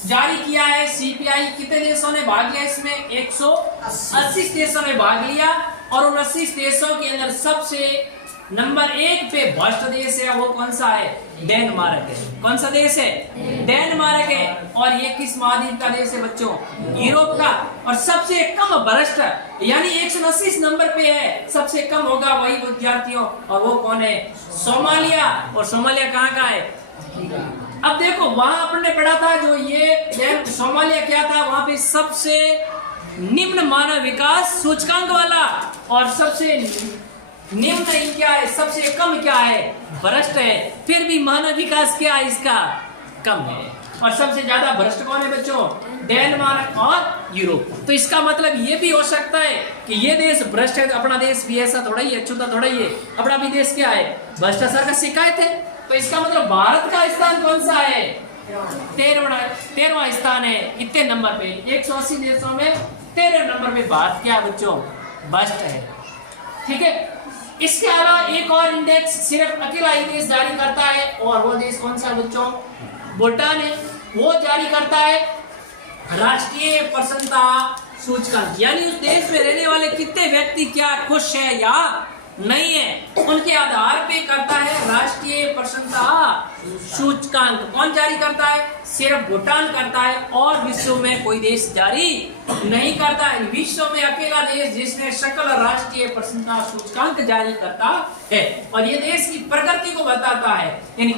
जारी किया है सीपीआई। कितने देशों ने भाग लिया इसमें? 180 देशों ने भाग लिया, और उन 80 देशों के अंदर सबसे नंबर 1 पे भ्रष्ट देश है, वो कौन सा है? डेनमार्क है। कौन सा देश है? डेनमार्क है। और ये किस महाद्वीप का देश है बच्चों? यूरोप का। और सबसे कम भ्रष्ट, यानी 180 नंबर पे है, सबसे कम होगा वही विद्यार्थियों, और वो कौन है? सोमालिया। और सोमालिया कहाँ का है? अब देखो, वहां आपने पढ़ा था जो ये सोमालिया क्या था, वहां पे सबसे निम्न मानव विकास सूचकांक वाला, और सबसे निम्न क्या है? सबसे कम क्या है? भ्रष्ट है। फिर भी मानव विकास क्या है इसका? कम है। और सबसे ज्यादा भ्रष्ट कौन है बच्चों? डेनमार्क और यूरोप। तो इसका मतलब ये भी हो सकता है कि ये देश भ्रष्ट है, अपना देश भी ऐसा थोड़ा ही है, अछूता थोड़ा ही है। अपना भी देश क्या है? भ्रष्टाचार का शिकायत है। तो इसका मतलब भारत का स्थान कौन सा है? 13वां स्थान है। कितने नंबर पे? 180 देशों में 13 नंबर पे भारत क्या है बच्चों? भ्रष्ट है। ठीक है। इसके अलावा एक और इंडेक्स सिर्फ अकेला ही देश जारी करता है, और वो देश कौन सा बच्चों? भूटान है। वो जारी करता है राष्ट्रीय प्रसन्नता सूचकांक, यानी उस देश में रहने वाले कितने व्यक्ति क्या खुश है या नहीं है, उनके आधार पे करता है राष्ट्रीय प्रसन्नता सूचकांक। कौन जारी करता है? सिर्फ भूटान करता है, और विश्व में कोई देश जारी नहीं करता है। विश्व में अकेला देश जिसने सकल राष्ट्रीय प्रसन्नता सूचकांक जारी करता है, और ये देश की प्रगति को बताता है। यानी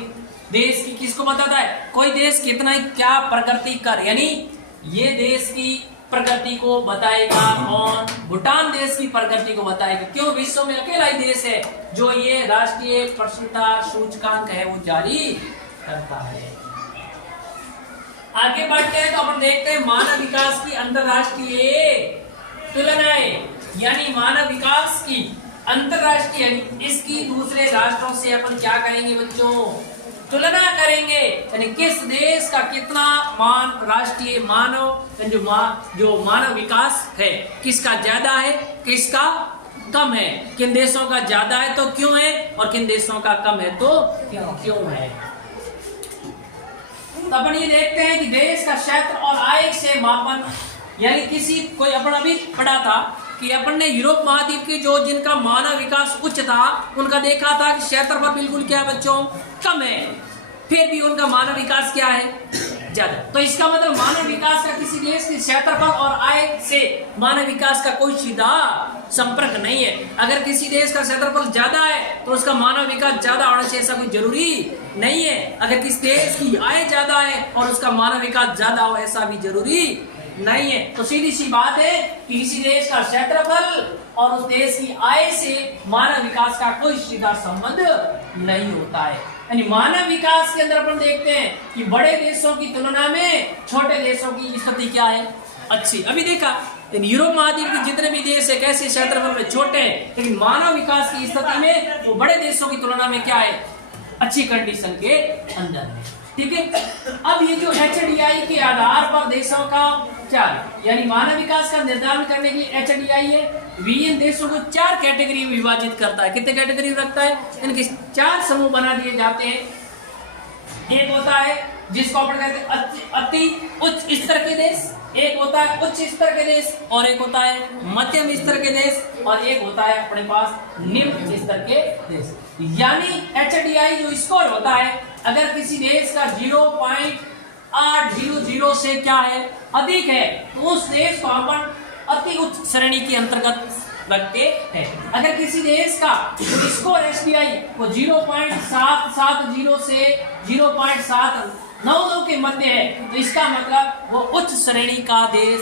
देश की किसको बताता है? कोई देश कितना क्या प्रगति कर, यानी ये देश की प्रगति को बताएगा, और भूटान देश की प्रगति को बताएगा। क्यों? विश्व में अकेला ही देश है जो ये राष्ट्रीय प्रसन्नता सूचकांक है वो जारी करता है। आगे बढ़ते हैं तो अपन देखते हैं मानव विकास की अंतरराष्ट्रीय तुलनाएं, यानी मानव विकास की अंतरराष्ट्रीय, इसकी दूसरे राष्ट्रों से अपन क्या करेंगे बच्चों? तुलना करेंगे। यानी किस देश का कितना राष्ट्रीय मानव जो मानव विकास है, किसका ज्यादा है, किसका कम है। किन देशों का ज्यादा है तो क्यों है, और किन देशों का कम है तो क्यों है। तो अपन ये देखते हैं कि देश का क्षेत्र और आय से मापन, यानी किसी कोई अपन अभी पढ़ा था कि अपन ने यूरोप महाद्वीप के जो जिनका मानव विकास उच्च था, उनका देखा था कि क्षेत्रफल बिल्कुल क्या बच्चों? कम है, फिर भी उनका मानव विकास क्या है? ज्यादा। तो इसका मतलब मानव विकास का किसी देश के क्षेत्रफल और आय से मानव विकास का कोई सीधा संपर्क नहीं है। अगर किसी देश का क्षेत्रफल ज्यादा है तो उसका मानव विकास ज्यादा होना चाहिए, ऐसा कोई जरूरी नहीं है। अगर किसी देश की आय ज्यादा है और उसका मानव विकास ज्यादा हो, ऐसा भी जरूरी नहीं है। तो सीधी सी बात है कि किसी देश का क्षेत्रफल और उस देश की आय से मानव विकास का कोई सीधा संबंध नहीं होता है। यानी मानव विकास के अंदर अपन देखते हैं कि बड़े देशों की तुलना में छोटे देशों की स्थिति क्या है? अच्छी। अभी देखा यूरोप महाद्वीप के जितने भी देश है कैसे क्षेत्रफल में छोटे हैं, लेकिन मानव विकास की स्थिति में वो बड़े देशों की तुलना में क्या है? अच्छी कंडीशन के अंदर है। ठीक है। अब ये जो HDI के आधार पर देशों का क्या है, यानी मानव विकास का निर्धारण करने के लिए HDI है, इन देशों को 4 कैटेगरी में विभाजित करता है। कितने कैटेगरी रखता है? इनके 4 समूह बना दिए जाते हैं। एक होता है जिसको अपन कहते हैं अति उच्च स्तर के देश, एक होता है उच्च स्तर के देश, और एक होता है मध्यम स्तर के देश, और एक होता है अपने पास निम्न स्तर के देश। यानी HDI जो स्कोर होता है, अगर किसी देश का 0.800 से क्या है अधिक है तो उस देश को अपन अति उच्च श्रेणी के अंतर्गत रखते हैं। अगर किसी देश का स्कोर HDI वो 0.770 से 0.7 9 के मध्य है, तो इसका मतलब वो उच्च श्रेणी का देश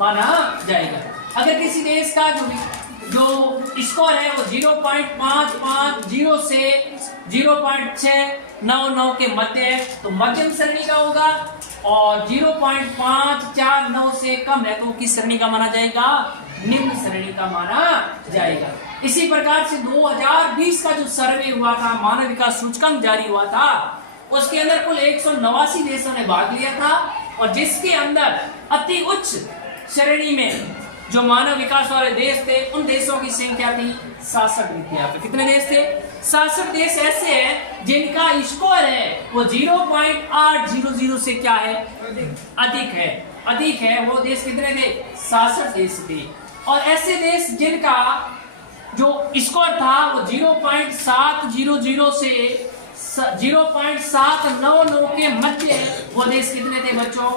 माना जाएगा। अगर किसी देश का जो स्कोर है वो 0.550 से 0.699 के मध्य है तो मध्यम श्रेणी का होगा, और 0.549 से कम है तो किस श्रेणी का माना जाएगा? निम्न श्रेणी का माना जाएगा। इसी प्रकार से 2020 का जो सर्वे हुआ था, मानव विकास सूचकांक जारी हुआ था, उसके अंदर कुल 189 देशों ने भाग लिया था, और जिसके अंदर अति उच्च श्रेणी में जो मानव विकास वाले देश थे उन देशों की संख्या थी 66। यहाँ पे कितने देश थे? 66 देश ऐसे हैं जिनका स्कोर है वो 0.800 से क्या है? अधिक है। वो देश कितने थे? 66 देश थे। और ऐसे देश जिनका जो स्कोर था वो 0.700 से 0.799 के मध्य है, वो देश कितने थे बच्चों?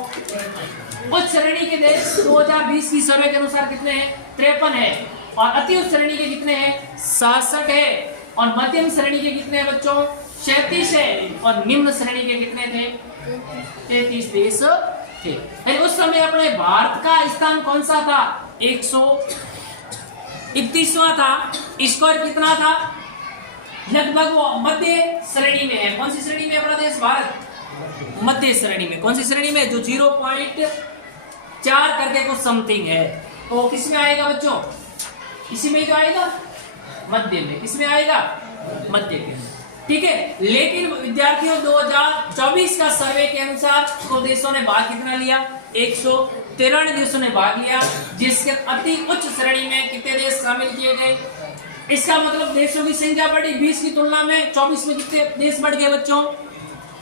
उच्च श्रेणी के देश 2020 की सर्वे के अनुसार कितने हैं? 53 है। और अति उच्च श्रेणी के कितने हैं? 66 है। और मध्यम श्रेणी के कितने हैं बच्चों? 37 है। और निम्न श्रेणी के कितने थे? 33 देश थे। उस समय अपने भारत का स्थान कौन सा था? 131वां था। स्कोर कितना था? लगभग वो मध्य श्रेणी में है। कौन सी श्रेणी में अपना देश भारत? मध्य श्रेणी में। कौन सी श्रेणी में? जो 0.4 करके कुछ समथिंग है, तो किस में आएगा बच्चों? इसी में तो आएगा, मध्य में। किस में आएगा? मध्य के। ठीक है। लेकिन विद्यार्थियों 2024 का सर्वे के अनुसार तो देशों ने भाग कितना लिया? 193 देशों ने भाग लिया, जिसके अति उच्च श्रेणी में कितने देश शामिल किए गए? इसका मतलब देशों की संख्या बढ़ी। 20 की तुलना में 24 में कितने देश बढ़ गए बच्चों?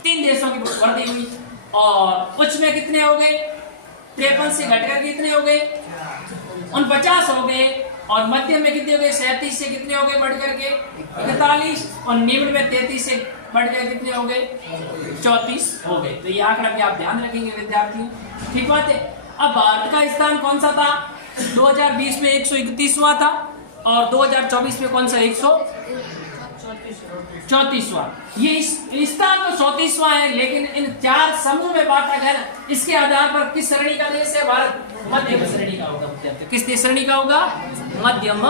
3 देशों की वृद्धि हुई। और उच्च में कितने हो गए? 53 से घटकर कितने हो गए? 49 हो गए। और मध्य में कितने हो गए? 37 से कितने हो गए बढ़ करके? 41। और निम्न में 33 से बढ़ गए कितने हो गए? 34 हो गए। तो ये आंकड़ा भी आप ध्यान रखेंगे विद्यार्थियों। ठीक बात है। अब भारत का स्थान कौन सा था? 2020 में 131वां था, और 2024 में कौन सा? 134वां। ये स्थान तो 34वां है, लेकिन इन 4 समूह में बांटा गया। इसके आधार पर किस श्रेणी का देश है भारत? मध्यम श्रेणी का होगा। किस श्रेणी का होगा? मध्यम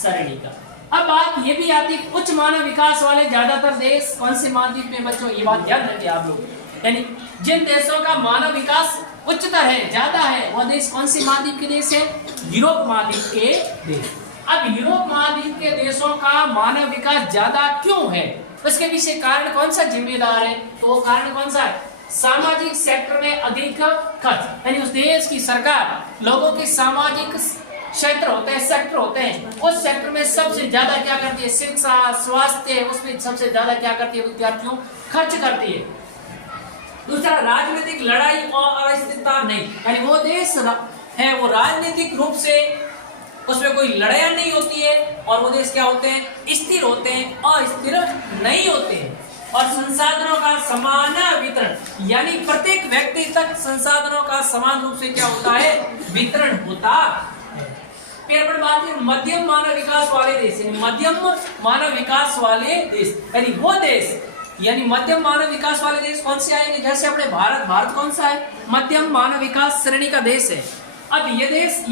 श्रेणी का। अब बात ये भी आती है उच्च मानव विकास वाले ज्यादातर देश कौन से महाद्वीप में बच्चों? ये बात याद रखिए आप लोग। यानी जिन देशों का मानव विकास उच्चतर है, ज्यादा है, वह देश कौन से महाद्वीप के देश है? यूरोप महाद्वीप के देश। अब यूरोप महाद्वीप के देशों का मानव विकास ज्यादा क्यों है? उसके पीछे कारण कौन सा जिम्मेदार है? तो वो कारण कौन सा है? सामाजिक सेक्टर में अधिक खर्च। यानी उस देश की सरकार लोगों के सामाजिक क्षेत्र होते हैं, सेक्टर होते हैं, उस सेक्टर में सबसे ज्यादा क्या करती है? शिक्षा, स्वास्थ्य, उसमें सबसे ज्यादा क्या करती है विद्यार्थियों? खर्च करती है। दूसरा, राजनीतिक लड़ाई और अस्थिरता नहीं। यानी वो देश है वो राजनीतिक रूप से उसमें कोई लड़ाई नहीं होती है, और वो देश क्या होते हैं? स्थिर होते हैं, अस्थिर नहीं होते हैं। और संसाधनों का समान वितरण, यानी प्रत्येक व्यक्ति तक संसाधनों का समान रूप से क्या होता है? वितरण होता है। फिर बात है मध्यम मानव विकास वाले देश। मध्यम मानव विकास वाले देश यानी वो देश, यानी मध्यम मानव विकास वाले देश कौन से आएंगे? जैसे अपने भारत कौन सा है? मध्यम मानव विकास श्रेणी का देश है। अब ये देश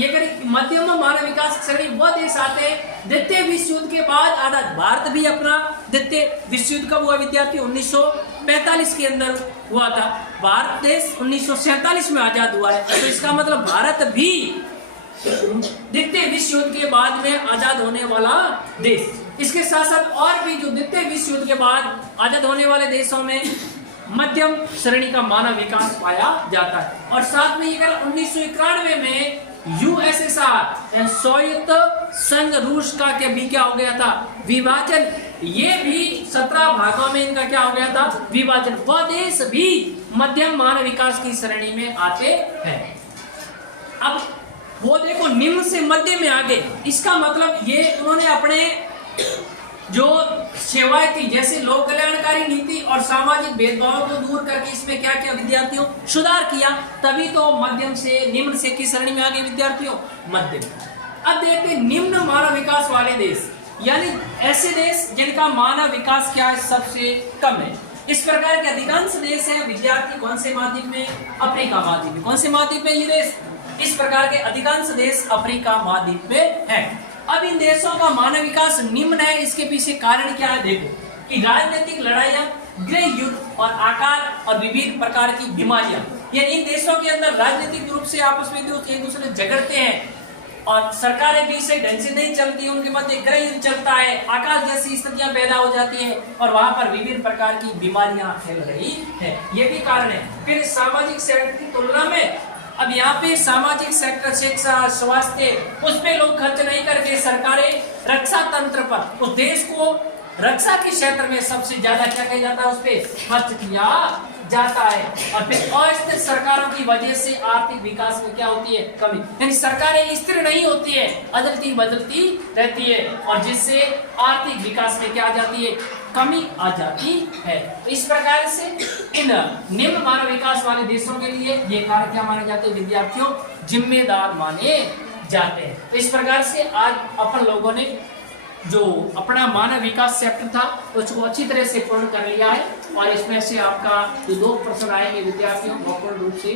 मध्यम मानव विकास श्रेणी वो देश आते हैं द्वितीय विश्व युद्ध के बाद आजाद। भारत भी अपना द्वितीय विश्व युद्ध कब हुआ विद्यार्थी? 1945 के अंदर हुआ था। भारत देश 1947 में आजाद हुआ है। तो इसका मतलब भारत भी द्वितीय विश्व युद्ध के बाद में आजाद होने वाला देश। इसके साथ साथ और भी जो द्वितीय विश्व युद्ध के बाद आजाद होने वाले देशों में मध्यम श्रेणी का मानव विकास पाया जाता है। और साथ में 1991 में यूएसएसआर सोवियत संघ रूस का भी क्या हो गया था? विभाजन। ये भी 17 भागों में इनका क्या हो गया था? विभाजन। वह देश भी मध्यम मानव विकास की श्रेणी में आते हैं। अब वो देखो निम्न से मध्य में आगे, इसका मतलब ये उन्होंने अपने जो सेवाएं थी जैसे लोक कल्याणकारी नीति और सामाजिक भेदभाव को दूर करके इसमें क्या किया विद्यार्थियों? सुधार किया। तभी तो मध्यम से निम्न से किस श्रेणी में आ गए विद्यार्थियों? मध्यम। अब देखते हैं निम्न मानव विकास वाले देश, यानी ऐसे देश जिनका मानव विकास क्या है? सबसे कम है। इस प्रकार के अधिकांश देश हैं विद्यार्थी कौन से महाद्वीप में, अफ्रीका महाद्वीप में। कौन से महाद्वीप में ये देश, इस प्रकार के अधिकांश देश अफ्रीका महाद्वीप में हैं। अब इन देशों का मानव विकास निम्न है, इसके पीछे कारण क्या है देखो, कि राजनीतिक लड़ाइयां, गृह युद्ध और आकार और विविध प्रकार की बीमारियां, ये इन देशों के अंदर राजनीतिक रूप से आपस में एक दूसरे झगड़ते हैं और सरकारें भी सही ढंग से नहीं चलती, उनके मध्य गृह युद्ध चलता है, आकाश जैसी स्थितियां पैदा हो जाती है और वहां पर विभिन्न प्रकार की बीमारियां फैल रही है, ये भी कारण है। फिर सामाजिक सेक्टर की तुलना में अब यहाँ पे सामाजिक सेक्टर, शिक्षा, स्वास्थ्य, उस पे लोग खर्च नहीं करके सरकारें रक्षा तंत्र पर, उस देश को रक्षा के क्षेत्र में सबसे ज्यादा क्या कहा जाता है, उस पे खर्च किया जाता है। और फिर अस्थिर सरकारों की वजह से आर्थिक विकास में क्या होती है, कमी, यानी सरकारें स्थिर नहीं होती है, अदलती बदलती रहती है और जिससे आर्थिक विकास में क्या आ जाती है, कमी आ जाती है। तो इस प्रकार से इन निम्न मानव विकास वाले देशों के लिए ये कार्य क्या माने जाते हैं विद्यार्थियों, जिम्मेदार माने जाते हैं। तो इस प्रकार से आज अपन लोगों ने जो अपना मानव विकास चैप्टर था उसको अच्छी तरह से पूर्ण कर लिया है और इसमें से आपका जो 2 प्रश्न आएंगे विद्यार्थियों पूर्ण रूप से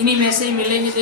इन्हीं में से ही मिलेंगे।